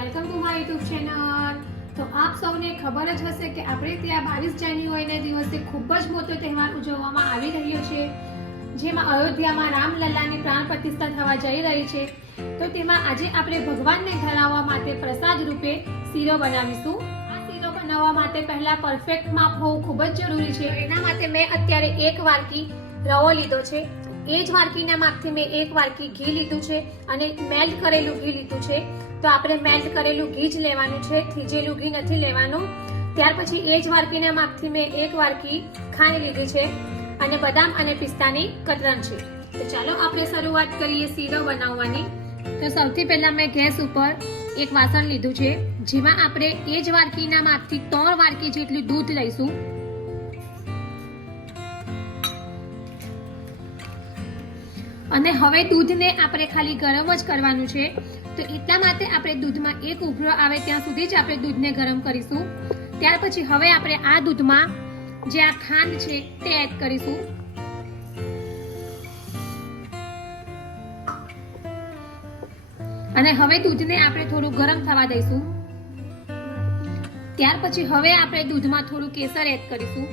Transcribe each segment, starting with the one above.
Welcome to my YouTube channel. તો આપ સૌને ખબર જ હશે કે આપણે ત્યાં બાવીસ જાન્યુઆરીના દિવસે ખૂબ જ મોટો તહેવાર ઉજવવામાં આવી રહ્યો છે, જેમાં અયોધ્યામાં રામલલ્લાની પ્રાણ પ્રતિષ્ઠા થવા જઈ રહી છે. તો તેમાં આજે આપણે ભગવાનને ધરાવવા માટે પ્રસાદ રૂપે શીરો બનાવીશું. આ બનાવવા માટે પહેલા પરફેક્ટ માપ હોવું ખૂબ જ જરૂરી છે. એના માટે મેં અત્યારે એક વાટકી રવો લીધો છે. એ જ વાટકીના માપથી મેં એક વાટકી ઘી લીધું છે અને મેલ્ટ કરેલું ઘી લીધું છે. તો આપણે મેલ્ટ કરેલું ઘી જ લેવાનું છે, થીજેલું ઘી નથી લેવાનું. ત્યાર પછી એ જ વાટકીના માપથી મેં એક વારકી ખાંડ લીધી છે અને બદામ અને પિસ્તાની કતરણ છે. તો ચાલો આપણે શરૂઆત કરીએ શીરો બનાવવાની. તો સૌથી પહેલાં મેં ગેસ ઉપર એક વાસણ લીધું છે, જેમાં આપણે એ જ વાટકીના માપથી ત્રણ વારકી જેટલું દૂધ લઈશું. અને હવે દૂધને આપણે ખાલી ગરમ જ કરવાનું છે. તો એટલા માટે આપણે દૂધમાં એક ઉભરો આવે ત્યાં સુધી જ આપણે દૂધને ગરમ કરીશું. ત્યાર પછી હવે આપણે આ દૂધમાં જે આ ખાંડ છે તે એડ કરીશું. અને હવે દૂધને આપણે થોડું ગરમ થવા દઈશું. ત્યાર પછી હવે આપણે દૂધમાં થોડું કેસર એડ કરીશું.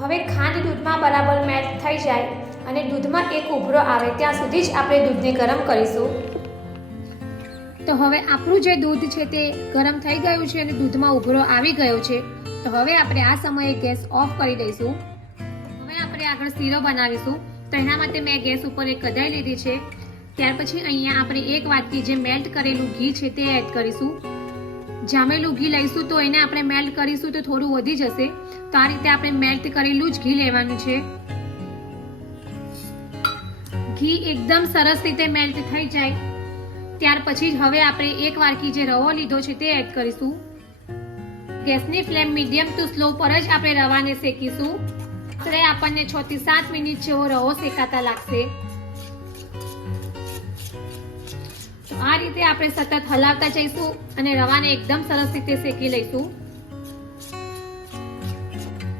હવે ખાંડ દૂધમાં બરાબર મેલ્ટ થઈ જાય. અને દૂધમાં એક ઉભરો આવે ત્યાં સુધી જ આપણે દૂધને ગરમ કરીશું. તો હવે આપણું જે દૂધ છે તે ગરમ થઈ ગયું છે અને દૂધમાં ઉભરો આવી ગયો છે. તો હવે આપણે આ સમયે ગેસ ઓફ કરી દઈશું. હવે આપણે આગળ શીરો બનાવીશું. તો એના માટે મેં ગેસ ઉપર એક કઢાઈ લીધી છે. ત્યાર પછી અહીંયા આપણે એક વાટકી જે મેલ્ટ કરેલું ઘી છે તે એડ કરીશું. જામેલું ઘી લઈશું તો એને આપણે મેલ્ટ કરીશું તો થોડું વધી જશે. તો આ રીતે આપણે મેલ્ટ કરેલું જ ઘી લેવાનું છે. ઘી એકદમ સરસ રીતે મેલ્ટ થઈ જાય. ત્યાર પછી જ હવે આપણે એક વાટકી જે રવો લીધો છે તે એડ કરીશું. ગેસની ફ્લેમ મીડિયમ ટુ સ્લો પર જ આપણે રવાને શેકીશું. આશરે આપણને છ થી સાત મિનિટ જેવો રવો શેકાતા લાગશે. આ રીતે આપણે સતત હલાવતા જઈશું અને રવાને એકદમ સરસ રીતે શેકી લઈશું.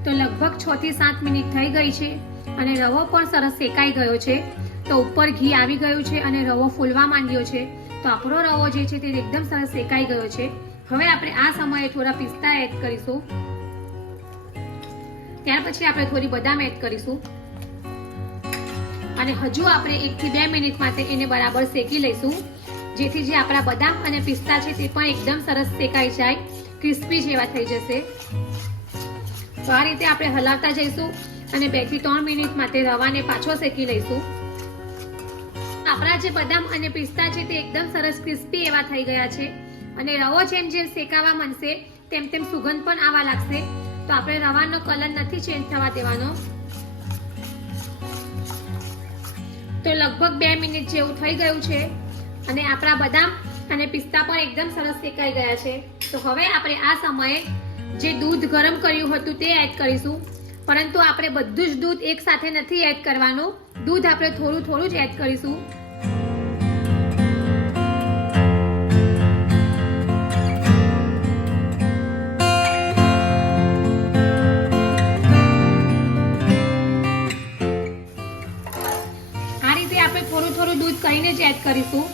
તો લગભગ છ થી સાત મિનિટ થઈ ગઈ છે અને રવો પણ સરસ શેકાઈ ગયો છે. તો ઉપર ઘી આવી ગયું છે અને રવો ફૂલવા માંડ્યો છે. તો આપણો રવો જે છે તે એકદમ સરસ શેકાઈ ગયો છે. હવે આપણે આ સમયે થોડા પિસ્તા એડ કરીશું. ત્યાર પછી આપણે થોડી બદામ એડ કરીશું. અને હજુ આપણે એક થી બે મિનિટ માટે એને બરાબર શેકી લઈશું. જેથી જે આપણા બદામ અને પિસ્તા છે તે પણ એકદમ સરસ શેકાઈ જાય. ક્રિસ્પી જેવા થઈ જશે. તો આ રીતે આપણે હલાવતા જઈશું અને બેથી ત્રણ મિનિટ માટે રવાને પાછો શેકી લઈશું. આપણા જે બદામ અને પિસ્તા છે તે એકદમ સરસ ક્રિસ્પી એવા થઈ ગયા છે. અને રવો જેમ જેમ શેકાવા માંડશે, તેમ તેમ સુગંધ પણ આવા લાગશે. તો આપણે રવાનો કલર નથી ચેન્જ થવા દેવાનો. તો લગભગ બે મિનિટ જેવું થઈ ગયું છે. અને આપણા બદામ અને પિસ્તા પણ એકદમ સરસ શેકાઈ ગયા છે. તો હવે આપણે આ સમયે જે દૂધ ગરમ કર્યું હતું તે એડ કરીશું. પરંતુ આપણે બધું જ દૂધ એકસાથે નથી એડ કરવાનું. દૂધ આપણે થોડું થોડું જ એડ કરીશું. કરીશું.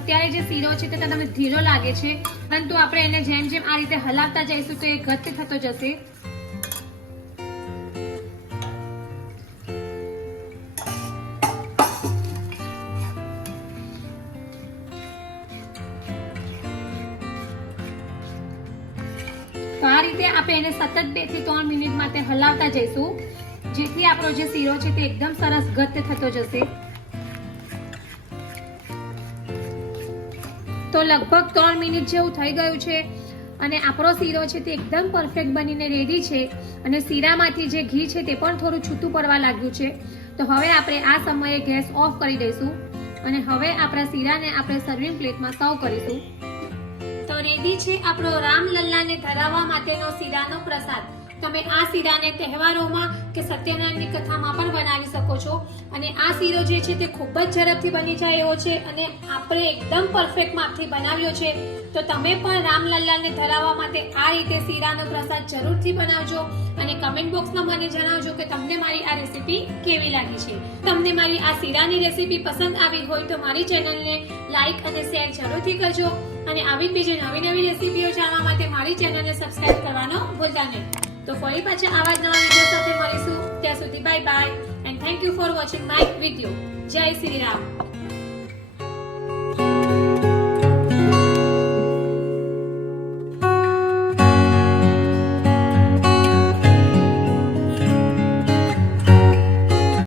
અત્યારે જે શીરો છે તે તમને ધીરો લાગે છે, પરંતુ આપણે એને જેમ જેમ આ રીતે હલાવતા જઈશું તો એ ઘટ થતો જશે. આ રીતે આપણે એને સતત બેથી ત્રણ મિનિટ માટે હલાવતા જઈશું. જેથી આપણો જે શીરો છે તે એકદમ સરસ ગત થતો જશે. તો લગભગ ત્રણ મિનિટ જેવું થઈ ગયું છે અને આપણો શીરો છે તે એકદમ પરફેક્ટ બનીને રેડી છે અને શીરામાંથી જે ઘી છે તે પણ થોડું છૂટું પડવા લાગ્યું છે. તો હવે આપણે આ સમયે ગેસ ઓફ કરી દઈશું અને હવે આપણા શીરાને આપણે સર્વિંગ પ્લેટમાં સર્વ કરીશું. તો રેડી છે આપણો રામલલ્લાને ધરાવવા માટેનો શીરાનો પ્રસાદ. તમે આ શીરાને તહેવારોમાં કે સત્યનારાયણની કથામાં પણ બનાવી શકો છો. અને આ શીરો જે છે તે ખૂબ જ ઝડપથી બની જાય એવો છે અને આપણે એકદમ પરફેક્ટ માપથી બનાવ્યો છે. તો તમે પણ રામલલ્લાને ધરાવવા માટે આ રીતે શીરાનો પ્રસાદ જરૂરથી બનાવજો અને કમેન્ટ બોક્સમાં મને જણાવજો કે તમને મારી આ રેસીપી કેવી લાગી છે. તમને મારી આ શીરાની રેસીપી પસંદ આવી હોય તો મારી ચેનલને લાઈક અને શેર જરૂરથી કરજો. અને આવી બીજી નવી નવી રેસીપીઓ જાણવા માટે મારી ચેનલને સબસ્ક્રાઇબ કરવાનો ભૂલતા નહીં. તો ફરી પાછા આવા જ નવા વીડિયો સાથે મળીશું. ત્યાં સુધી bye bye and thank you for watching my video જય શ્રી રામ.